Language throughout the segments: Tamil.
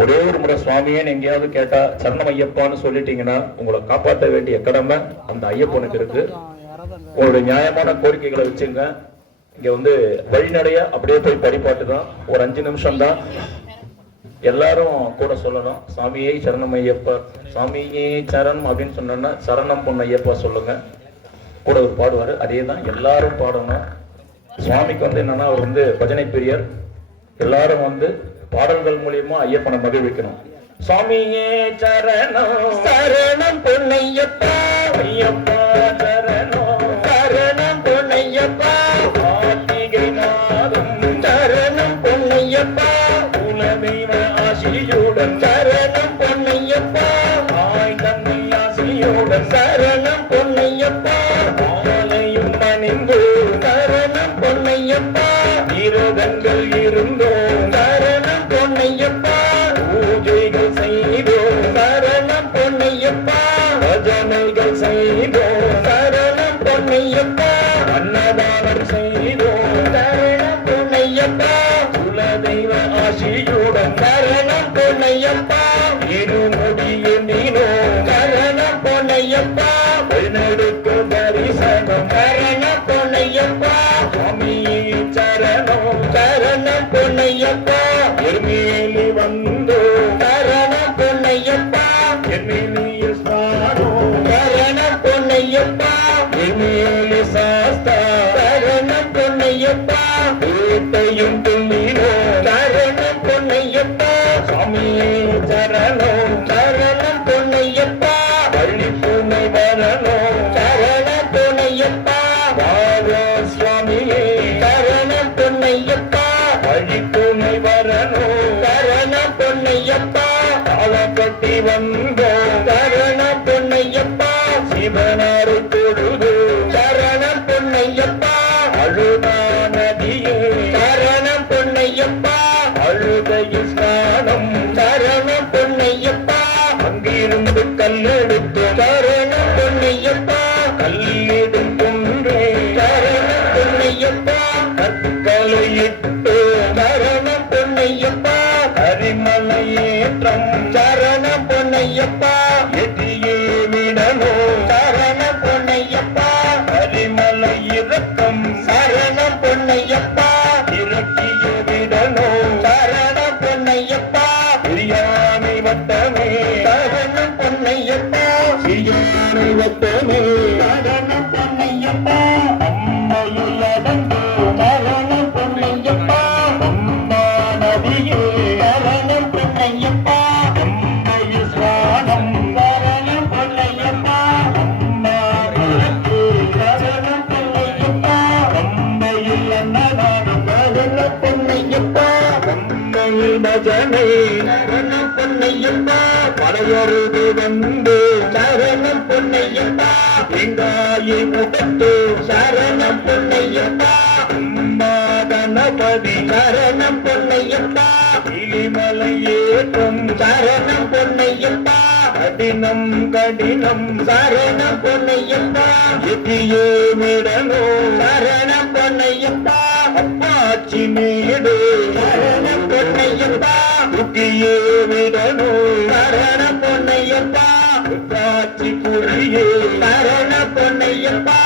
ஒரே ஒரு முறை சுவாமியேன்னு எங்கேயாவது கேட்டா சரணம் ஐயப்பான்னு சொல்லிட்டீங்கன்னா உங்களை காப்பாற்ற வேண்டிய கடமை அந்த ஐயப்பனுக்கு இருக்கு. உங்களுடைய நியாயமான கோரிக்கைகளை வச்சுங்க. இங்க வந்து வழிநடைய அப்படியே போய் பரிபாட்டு தான். ஒரு அஞ்சு நிமிஷம் தான். எல்லாரும் கூட சொல்லணும். சாமியே சரணம் ஐயப்பா. சாமியே சரணம் அப்படின்னு சொன்னோன்னா சரணம் பொண்ணு ஐயப்பா சொல்லுங்க. கூட ஒரு பாடுவார். அதே தான் எல்லாரும் பாடணும். சுவாமிக்கு வந்து என்னன்னா அவர் வந்து பஜனை பிரியர். எல்லாரும் வந்து பாடல்கள் மூலியமா ஐயப்பனை மகிழ்விக்கணும். சுவாமியே சரணம். சரணம் பொன்னையப்பா. ஐயப்பா சரணம். சரணம் பொன்னையப்பா. கார்த்திகை மாதம் சரணம் பொன்னையப்பா. குலதெய்வ ஆசியுடன் சரணம் பொன்னையப்பா. தாய் தந்தை ஆசியுடன் சரணம் பொன்னையப்பா. மாலையும் அணிந்து சரணம் பொன்னையப்பா. இருதங்கள் இருந்தோம். பொன்னையப்பா குலதெய்வ ஆசியுடன் சரணம் பொன்னையப்பா. இருமுடி நீனோ சரணம் பொன்னையப்பா. பெண்ணெடுக்கு தரிசனம் சரணம் பொன்னையப்பா. சுவாமியே சரணம் சரணம் பொன்னையப்பா. எருமேலி வீட்டையும் துள்ளினோம் சரணம் பொன்னையப்பா. சுவாமியே சரணம் சரணம் பொன்னையப்பா. பள்ளி பூனை வரணும் சரணம் பொன்னையப்பா. வாழ சுவாமியே. சரணம் பொன்னையப்பா. பள்ளி பூனை வரணும் சரணம் பொன்னையப்பா. காலப்பட்டி வந்தோம் சரணம் பொன்னையப்பா. சிவனா ஸ்நானம் சரணம் பொன்னையப்பா. அங்கிருந்து கல்லெடுத்து சரணம் பொன்னையப்பா. கல்லிடும் குன்றே பொன்னையப்பா. கற்களை அம்மையில் பஜனை சரணம் பொன்னையப்பா பழையருது வந்து சரணம் பொன்னையப்பா வெங்காயை முகத்து சரணம் பொன்னையப்பா அம்மா கணபதி சரணம் பொன்னையப்பா இலிமலை ஏற்றம் சரணம் பொன்னையப்பா கடினம் கடினம் சரணம் பொன்னையப்பா எதியே மிடனோ சரணம் பொன்னையப்பா அப்பாச்சி மேடு சரணம் பொன்னையப்பா குட்டியே விடணும் சரணம் பொன்னையப்பா காட்சி குறியே சரணம் பொன்னையப்பா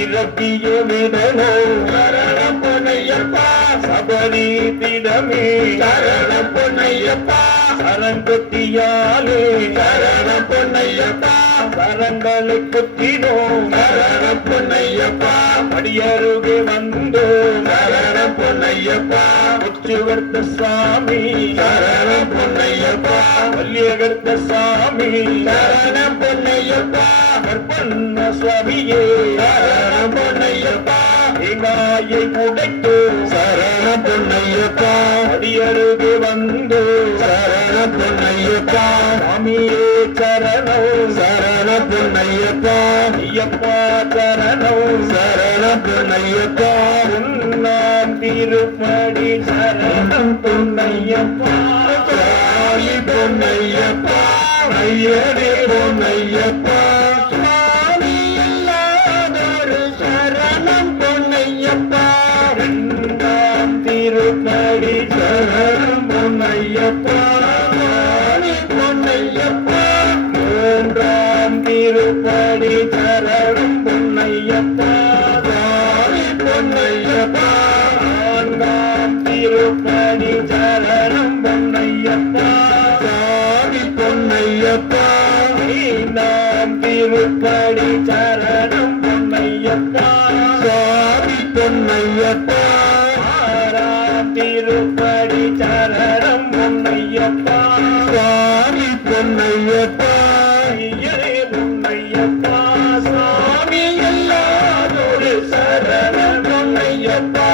இறப்பியோ விடணும் சரணம் பொன்னையப்பா சபரி திடமே சரணம் பொன்னையப்பா சரங்கொத்தியாலே சரணம் பொன்னையப்பா சரங்களை கொத்தினோம் சரணம் பொன்னையப்பா அடியருகே வந்தோம் சரணம் பொன்னையப்பா. உச்சுவர்த்த சாமி சரணம் பொன்னையப்பா. வல்லியகர்த்த சாமி சரணம் பொன்னையப்பா. கற்பண்ண சுவாமியே சரணம் பொன்னையப்பா. தேங்காயை உடைத்து. சரணம் பொன்னையப்பா. அடியருகே வந்தோம் சரணம் பொன்னையப்பா. சாமியே சரணம். சரணம் பொன்னையப்பா. ஐயப்பா சரணம். சரணம் பொன்னையப்பா. உன்னாம் திருப்படி சரணம் பொன்னையப்பா. காளி பொன்னையப்பா ஐயனே பொன்னையப்பா. சுவாமி இல்லாதொரு சரணம் பொன்னையப்பா. ரெண்டாம் திருப்படி சரணம் பொன்னையப்பா. காளி பொன்னையப்பா. மூன்றாம் பொன்னையப்பா. பொன்னையப்பா சுவாமி பொன்னையப்பா ஐந்தாம் திருப்படி சரணம் பொன்னையப்பா சாமி பொன்னையப்பா திருப்படி சரணம் பொன்னையப்பா சாமி பொன்னையப்பா பொன்னையப்பா சாமி எல்லாரோடு சரணம் பொன்னையப்பா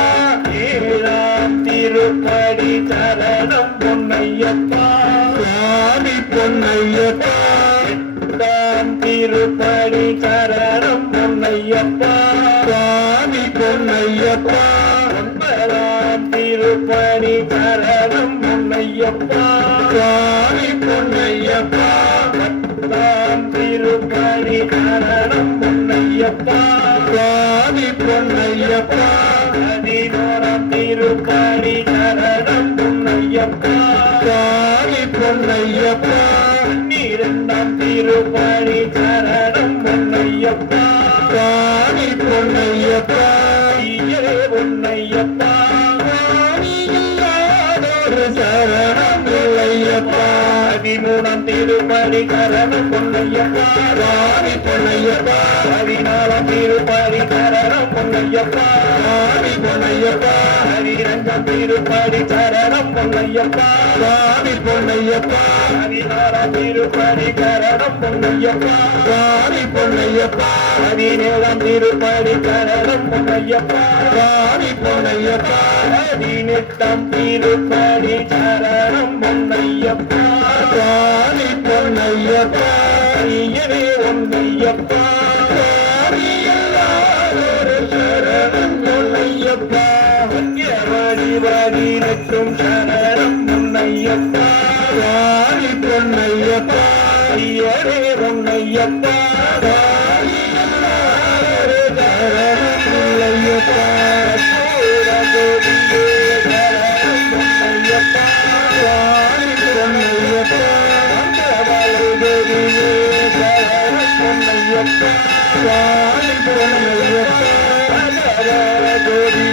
ஏழாம் திருப்படி சரணம் பொன்னையப்பா சுவாமி பொன்னையப்பா எட்டாம் திருப்படி சரணம் பொன்னையப்பா சுவாமி பொன்னையப்பா ஒன்பதாம் திருப்படி சரணம் பொன்னையப்பா சுவாமி பொன்னையப்பா பத்தாம் திருப்படி சரணம் பொன்னையப்பா சுவாமி பொன்னையப்பா பதினோராம் திருப்படி சரணம் பொன்னையப்பா சுவாமி பொன்னையப்பா பன்னிரெண்டாம் திருப்படி சரணம் பொன்னையப்பா. சுவாமி பொன்னையப்பா ஐயரே பொன்னையப்பா. சரணம் இல்லையப்பா பதிமூணாம் திருப்படி சரணம் பொன்னையப்பா. சுவாமி பொன்னையப்பா பதினாலாம் திருப்படி சரணம் பொன்னையப்பா சுவாமி பொன்னையப்பா பதினஞ்சாம் திருப்படி சரணம் பொன்னையப்பா. சுவாமி பொன்னையப்பா பதினாறாம் திருப்படி சரணம் பொன்னையப்பா. சுவாமி பொன்னையப்பா பதினேழாம் திருப்படி சரணம் பொன்னையப்பா. சுவாமி பொன்னையப்பா பதினெட்டாம் திருப்படி சரணம் பொன்னையப்பா. சுவாமி பொன்னையப்பா ஐயனே பொன்னையப்பா. சுவாமி சரணம் வாடி வாடி பதினெட்டும் சரணம் பொன்னையப்பா சுவாமி பொன்னையப்பா ஐயனே பொன்னையப்பா சுவாமி எல்லாரோரு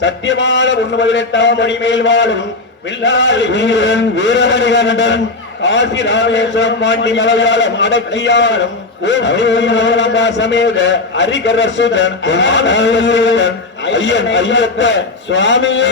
சத்தியமான ஒன்று பதினெட்டாம் மணி மேல் வாழும் வீரன் வீரமணிகண்டன் காசி ராமேஸ்வரம் பாண்டி மலையாளம் அடக்கியாளம் சமேத அரிகரசுதன் ஐயன் ஐயத்த சுவாமியே.